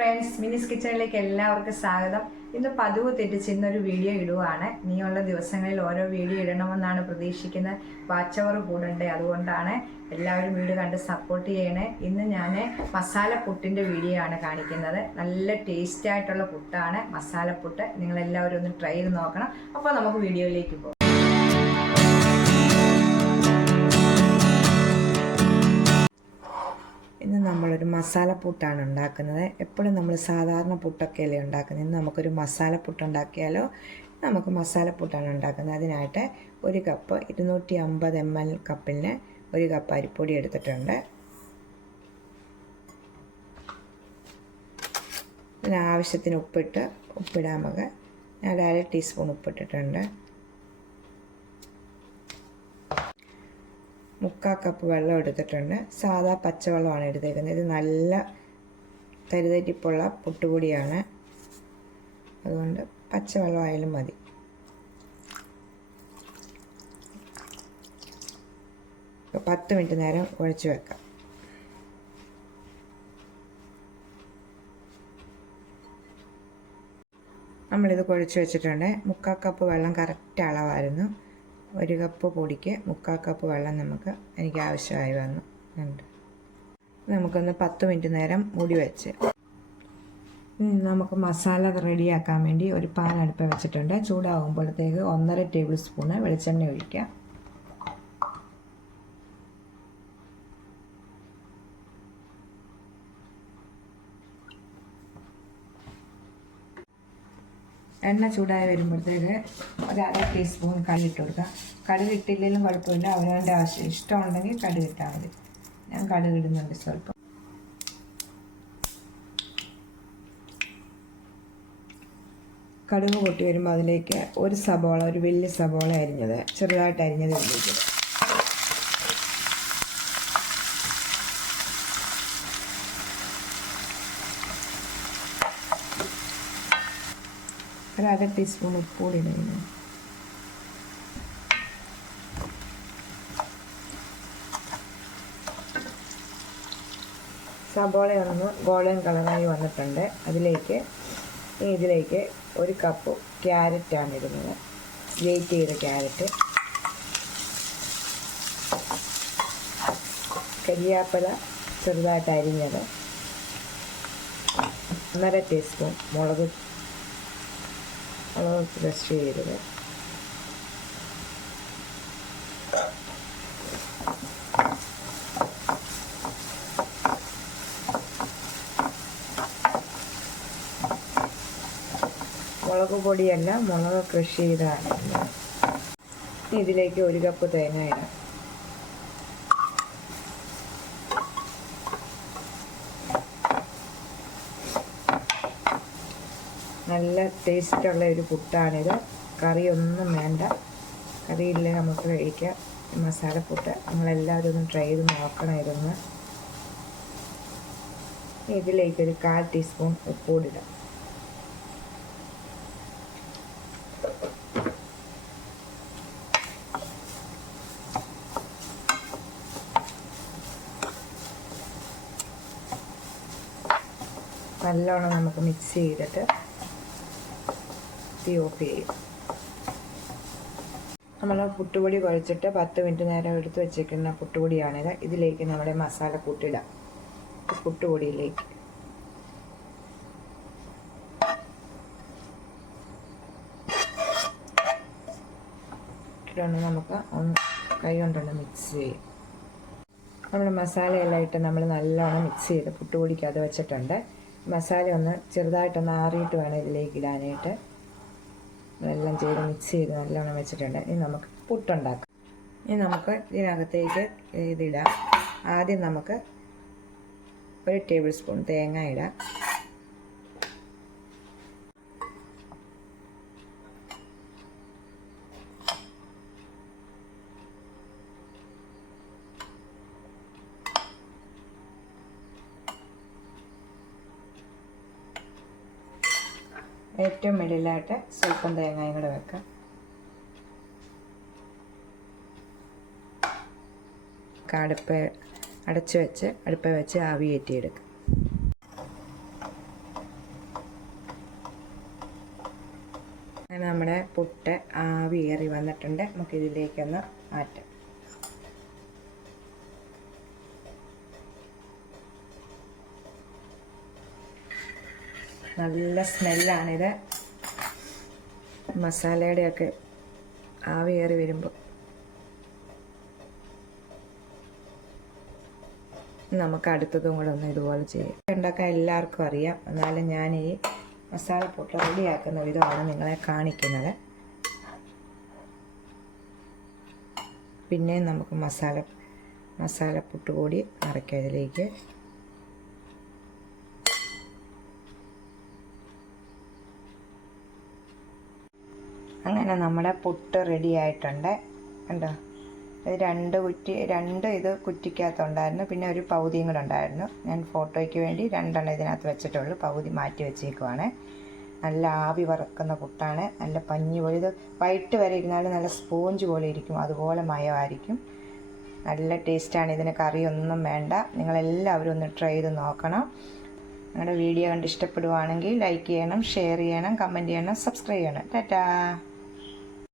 Friends, മിനിസ് കിച്ചണിലേക്ക് എല്ലാവർക്കും സ്വാഗതം. ഇന്ന് പതിവ് തെറ്റിച്ച് ഇന്നൊരു വീഡിയോ ഇടുവാണ്. ഇനിയുള്ള ദിവസങ്ങളിൽ ഓരോ വീഡിയോ ഇടണമെന്നാണ് പ്രതീക്ഷിക്കുന്നത്. വാച്ച് അവർ കൂടുണ്ട്, അതുകൊണ്ടാണ് എല്ലാവരും വീഡിയോ കണ്ട് സപ്പോർട്ട് ചെയ്യണേ. ഇന്ന് ഞാൻ മസാല പുട്ടിൻ്റെ വീഡിയോ ആണ് കാണിക്കുന്നത്. നല്ല ടേസ്റ്റ് ആയിട്ടുള്ള പുട്ടാണ് മസാലപ്പുട്ട്. നിങ്ങളെല്ലാവരും ഒന്ന് ട്രൈ ചെയ്ത് നോക്കണം. അപ്പോൾ നമുക്ക് വീഡിയോയിലേക്ക് പോകാം. ഇന്ന് നമ്മളൊരു മസാലപ്പുട്ടാണ് ഉണ്ടാക്കുന്നത്. എപ്പോഴും നമ്മൾ സാധാരണ പുട്ടൊക്കെയല്ലേ ഉണ്ടാക്കുന്നത്. ഇന്ന് നമുക്കൊരു മസാലപ്പുട്ട് ഉണ്ടാക്കിയാലോ. നമുക്ക് മസാലപ്പുട്ടാണ് ഉണ്ടാക്കുന്നത്. അതിനായിട്ട് ഒരു കപ്പ് 250 ml കപ്പിന് ഒരു കപ്പ് അരിപ്പൊടി എടുത്തിട്ടുണ്ട്. ആവശ്യത്തിന് ഉപ്പിടാൻ നമുക്ക് ഞാൻ 1/2 ടീസ്പൂൺ ഉപ്പിട്ടിട്ടുണ്ട്. 3/4 കപ്പ് വെള്ളം എടുത്തിട്ടുണ്ട്. സാധാ പച്ചവെള്ളമാണ് എടുത്തേക്കുന്നത്. ഇത് നല്ല തരിതരിപ്പുള്ള പുട്ടുപൊടിയാണ്, അതുകൊണ്ട് പച്ചവെള്ളമായാലും മതി. ഇപ്പോൾ 10 മിനിറ്റ് നേരം കുഴച്ച് വെക്കാം. നമ്മളിത് കുഴച്ച് വെച്ചിട്ടുണ്ട്. 3/4 കപ്പ് വെള്ളം കറക്റ്റ് അളവായിരുന്നു. 1 കപ്പ് പൊടിക്ക് 3/4 കപ്പ് വെള്ളം എനിക്ക് ആവശ്യമായി വന്നുണ്ട്. നമുക്കൊന്ന് 10 മിനിറ്റ് നേരം മൂടി വെച്ച് നമുക്ക് മസാല റെഡിയാക്കാൻ വേണ്ടി ഒരു പാൻ അടുപ്പ് വെച്ചിട്ടുണ്ട്. ചൂടാകുമ്പോഴത്തേക്ക് 1.5 ടേബിൾ സ്പൂണ് വെളിച്ചെണ്ണ ഒഴിക്കാം. എണ്ണ ചൂടായി വരുമ്പോഴത്തേക്ക് 1/2 ടീസ്പൂൺ കടുകിട്ട് കൊടുക്കുക. കടുക് ഇട്ടില്ലെങ്കിലും കുഴപ്പമില്ല, അവനവൻ്റെ ആവശ്യം ഇഷ്ടമുണ്ടെങ്കിൽ കടുക് ഇട്ടാൽ മതി. ഞാൻ കടുക് ഇടുന്നുണ്ട് സ്വല്പം. കടുക് പൊട്ടി വരുമ്പോൾ അതിലേക്ക് ഒരു വലിയ സബോള അരിഞ്ഞത് ചെറുതായിട്ട് അരിഞ്ഞത് ഇട്ടിട്ട് ഒരു 1/2 ടീസ്പൂൺ ഉപ്പ് കൂടി ഇടുന്നു. സബോളയൊന്ന് ഗോൾഡൻ കളറായി വന്നിട്ടുണ്ട്. ഇതിലേക്ക് 1 കപ്പ് ക്യാരറ്റാണ് ഇടുന്നത്. ഗ്രേറ്റ് ചെയ്ത ക്യാരറ്റ്, കരിയാപ്പില ചെറുതായിട്ട് അരിഞ്ഞത്, 1/2 ടീസ്പൂൺ മുളക് ക്രഷ് ചെയ്തത്, മുളക് പൊടിയല്ല, മുളക് ക്രഷ് ചെയ്താണ്. ഇതിലേക്ക് 1 കപ്പ് തേങ്ങ ഇടാം. നല്ല ടേസ്റ്റുള്ള ഒരു പുട്ടാണിത്. കറിയൊന്നും വേണ്ട, കറിയില്ലേ നമുക്ക് കഴിക്കാം. മസാലപ്പുട്ട് നിങ്ങളെല്ലാവരും ഒന്ന് ട്രൈ ചെയ്ത് നോക്കണം. ഇതിലേക്കൊരു 1/4 ടീസ്പൂൺ ഉപ്പ് കൂടി ഇടാം. നല്ലോണം നമുക്ക് മിക്സ് ചെയ്തിട്ട് തീ ഓഫ് ചെയ്യും. നമ്മൾ പുട്ടുപൊടി കുഴച്ചിട്ട് 10 മിനിറ്റ് നേരം എടുത്ത് വെച്ചിരിക്കുന്ന പുട്ടുപൊടിയാണിത്. ഇതിലേക്ക് നമ്മുടെ മസാല കൂട്ടിടാം. പുട്ടുപൊടിയിലേക്ക് ഇട്ടിട്ട് നമുക്ക് ഒന്ന് കൈ കൊണ്ടൊന്ന് മിക്സ് ചെയ്യും. നമ്മൾ മസാലയെല്ലാം ഇട്ട് നമ്മൾ നല്ലോണം മിക്സ് ചെയ്ത് പുട്ടുപൊടിക്ക് അത് വെച്ചിട്ടുണ്ട്. മസാല ഒന്ന് ചെറുതായിട്ടൊന്ന് ആറിയിട്ട് വേണം ഇതിലേക്ക് ഇടാനായിട്ട്. എല്ലാം ചെയ്ത് മിക്സ് ചെയ്ത് നല്ലോണം വെച്ചിട്ടുണ്ട്. ഇനി നമുക്ക് പുട്ടുണ്ടാക്കാം. ഇനി നമുക്ക് ഇതിനകത്തേക്ക് ഇതിടാം. ആദ്യം നമുക്ക് 1 ടേബിൾ സ്പൂൺ തേങ്ങ ഇടാം. ഏറ്റവും മുകളിലായിട്ട് സ്വല്പം തേങ്ങയും കൂടെ വെക്കാം. അടുപ്പ് വെച്ച് ആവി കയറ്റിയെടുക്കുക. നമ്മുടെ പുട്ട് ആവിയേറി വന്നിട്ടുണ്ട്. നമുക്കിതിലേക്കൊന്ന് മാറ്റാം. നല്ല സ്മെല്ലാണിത്. മസാലയുടെയൊക്കെ ആവിയേറി വരുമ്പോൾ നമുക്ക് അടുത്തതും കൂടെ ഒന്ന് ഇതുപോലെ ചെയ്യാം. ഉണ്ടാക്കാൻ എല്ലാവർക്കും അറിയാം, എന്നാലും ഞാൻ ഈ മസാലപ്പുട്ട് റെഡിയാക്കുന്ന വിധമാണ് നിങ്ങളെ കാണിക്കുന്നത്. പിന്നെ നമുക്ക് മസാലപ്പുട്ട് കൂടി നിറയ്ക്കാം ഇതിലേക്ക്. അങ്ങനെ നമ്മുടെ പുട്ട് റെഡി ആയിട്ടുണ്ട്. കണ്ടോ, രണ്ട് ഇത് കുറ്റിക്കകത്തുണ്ടായിരുന്നു, പിന്നെ ഒരു പകുതിയും കൂടെ ഉണ്ടായിരുന്നു. ഞാൻ ഫോട്ടോയ്ക്ക് വേണ്ടി 2 ഇതിനകത്ത് വെച്ചിട്ടുള്ളൂ, പകുതി മാറ്റി വെച്ചേക്കുവാണ്. നല്ല ആവി വറക്കുന്ന പുട്ടാണ്. നല്ല പഞ്ഞി പോലെ, ഇത് വൈകിട്ട് വരെ ഇരുന്നാലും നല്ല സ്പോഞ്ച് പോലെ ഇരിക്കും, അതുപോലെ മയമായിരിക്കും. നല്ല ടേസ്റ്റാണ്. ഇതിന് കറിയൊന്നും വേണ്ട. നിങ്ങളെല്ലാവരും ഒന്ന് ട്രൈ ചെയ്ത് നോക്കണം. നിങ്ങളുടെ വീഡിയോ കണ്ട് ഇഷ്ടപ്പെടുവാണെങ്കിൽ ലൈക്ക് ചെയ്യണം, ഷെയർ ചെയ്യണം, കമൻറ്റ് ചെയ്യണം, സബ്സ്ക്രൈബ് ചെയ്യണം. ടാറ്റാ.